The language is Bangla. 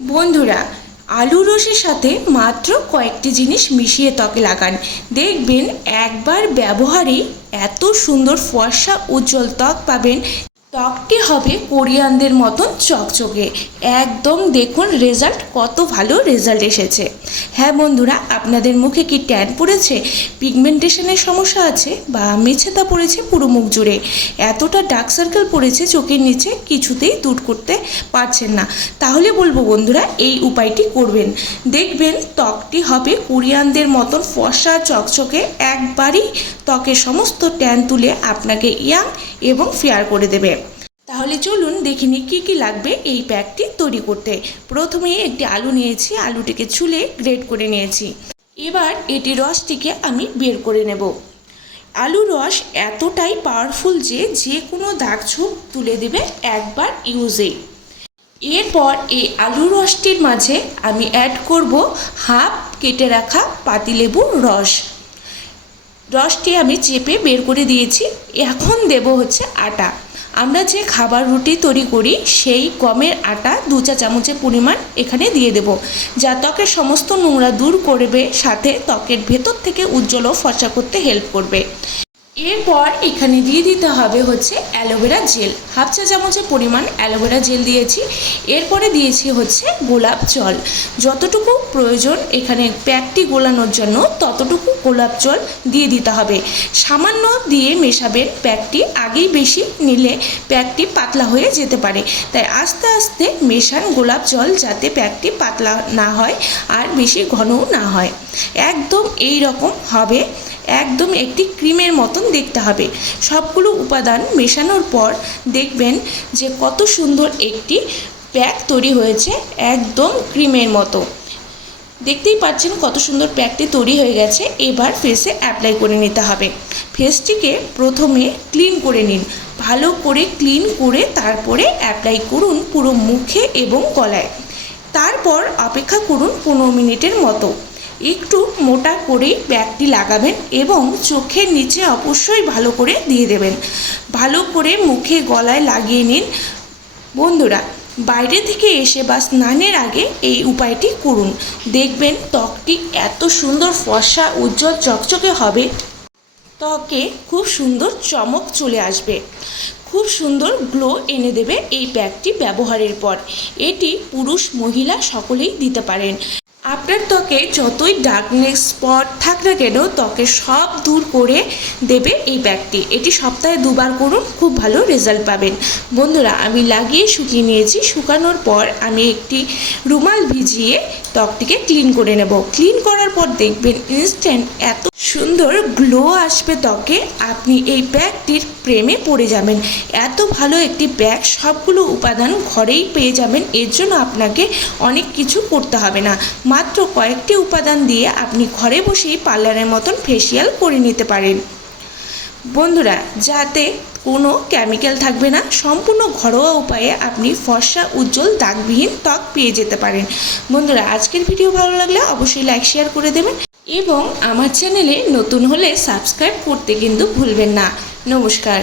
বন্ধুরা আলু রসের সাথে মাত্র কয়েকটি জিনিস মিশিয়ে ত্বকে লাগান। দেখবেন একবার ব্যবহারে এত সুন্দর ফর্সা উজ্জ্বল ত্বক পাবেন ত্বকটি হবে কোরিয়ানদের মতন চকচকে। একদম দেখুন রেজাল্ট, কত ভালো রেজাল্ট এসেছে। হ্যাঁ বন্ধুরা, আপনাদের মুখে কি ট্যান পড়েছে? পিগমেন্টেশনের সমস্যা আছে বা মেছেদা পড়েছে পুরো মুখ জুড়ে? এতটা ডার্ক সার্কেল পড়েছে চোখের নিচে, কিছুতেই দূর করতে পারছেন না। তাহলে বলব বন্ধুরা, এই উপায়টি করবেন। দেখবেন ত্বকটি হবে কোরিয়ানদের মতন ফসা চকচকে, একবারই ত্বকের সমস্ত ট্যান তুলে আপনাকে ইয়াং এবং ফেয়ার করে দেবে। তাহলে চলুন দেখে নিই কী কী লাগবে এই প্যাকটি তৈরি করতে। প্রথমে একটি আলু নিয়েছি, আলুটিকে ছুলে গ্রেট করে নিয়েছি। এবার এটি রসটিকে আমি বের করে নেব। আলু রস এতটাই পাওয়ারফুল যে যে কোনো দাগ ছোপ তুলে দেবে একবার ইউজেই এরপর এই আলু রসটির মাঝে আমি অ্যাড করব হাফ কেটে রাখা পাতিলেবুর রস। রসটি আমি চেপে বের করে দিয়েছি, এখন দেব হচ্ছে আটা। আমরা যে খাবার রুটি তৈরি করি, সেই গমের আটা দু চা চামচের পরিমাণ এখানে দিয়ে দেব। যা ত্বকের সমস্ত নোংরা দূর করবে, সাথে ত্বকের ভেতর থেকে উজ্জ্বল ও ফর্সা করতে হেল্প করবে। এরপর এখানে দিয়ে দিতে হবে হচ্ছে অ্যালোভেরা জেল। হাফ চা চামচের পরিমাণ অ্যালোভেরা জেল দিয়েছি। এরপরে দিয়েছি হচ্ছে গোলাপ জল। যতটুকু প্রয়োজন এখানে প্যাকটি গোলানোর জন্য ততটুকু গোলাপ জল দিয়ে দিতে হবে। সামান্য দিয়ে মেশাবেন প্যাকটি, আগেই বেশি নিলে প্যাকটি পাতলা হয়ে যেতে পারে। তাই আস্তে আস্তে মেশান গোলাপ জল যাতে প্যাকটি পাতলা না হয় আর বেশি ঘনও না হয়। একদম এই রকম হবে। একদম একটি ক্রিমের মতন দেখতে হবে। সবগুলো উপাদান মেশানোর পর দেখবেন যে কত সুন্দর একটি প্যাক তৈরি হয়েছে, একদম ক্রিমের মতো। দেখতেই পাচ্ছেন কত সুন্দর প্যাকটি তৈরি হয়ে গেছে, এবার ফেসে অ্যাপ্লাই করে নিতে হবে। ফেসটিকে প্রথমে ক্লিন করে নিন। ভালো করে ক্লিন করে তারপরে অ্যাপ্লাই করুন পুরো মুখে এবং গলায়। তারপর অপেক্ষা করুন পনেরো মিনিটের মতো। একটু মোটা করেই ব্যাগটি লাগাবেন এবং চোখের নিচে অবশ্যই ভালো করে দিয়ে দেবেন। ভালো করে মুখে গলায় লাগিয়ে নিন। বন্ধুরা, বাইরে থেকে এসে বা স্নানের আগে এই উপায়টি করুন। দেখবেন ত্বকটি এত সুন্দর ফর্সা, উজ্জ্বল, চকচকে হবে। ত্বকে খুব সুন্দর চমক চলে আসবে। খুব সুন্দর গ্লো এনে দেবে এই প্যাকটি ব্যবহারের পর। এটি পুরুষ, মহিলা সকলেই দিতে পারেন। আপনার ত্বকে যতই ডার্কনেস স্পট থাক না কেন, ত্বকে সব দূর করে দেবে এই ব্যাগটি। এটি সপ্তাহে দুবার করুন, খুব ভালো রেজাল্ট পাবেন। বন্ধুরা, আমি লাগিয়ে শুকিয়ে নিয়েছি। শুকানোর পর আমি একটি রুমাল ভিজিয়ে ত্বকটিকে ক্লিন করে নেব। ক্লিন করার পর দেখবেন ইনস্ট্যান্ট এত সুন্দর গ্লো আসবে ত্বকে। আপনি এই ব্যাগটির প্রেমে পড়ে যাবেন। এত ভালো একটি ব্যাগ সবগুলো উপাদান ঘরেই পেয়ে যাবেন। এর জন্য আপনাকে অনেক কিছু করতে হবে না। মাত্র কয়েকটি উপাদান দিয়ে আপনি ঘরে বসেই পার্লারের মতন ফেসিয়াল করে নিতে পারেন। বন্ধুরা, যাতে কোনো কেমিক্যাল থাকবে না, সম্পূর্ণ ঘরোয়া উপায়ে আপনি ফর্সা, উজ্জ্বল, দাগবিহীন ত্বক পেয়ে যেতে পারেন। বন্ধুরা, আজকের ভিডিও ভালো লাগলে অবশ্যই লাইক শেয়ার করে দেবেন এবং আমার চ্যানেলে নতুন হলে সাবস্ক্রাইব করতে কিন্তু ভুলবেন না। নমস্কার।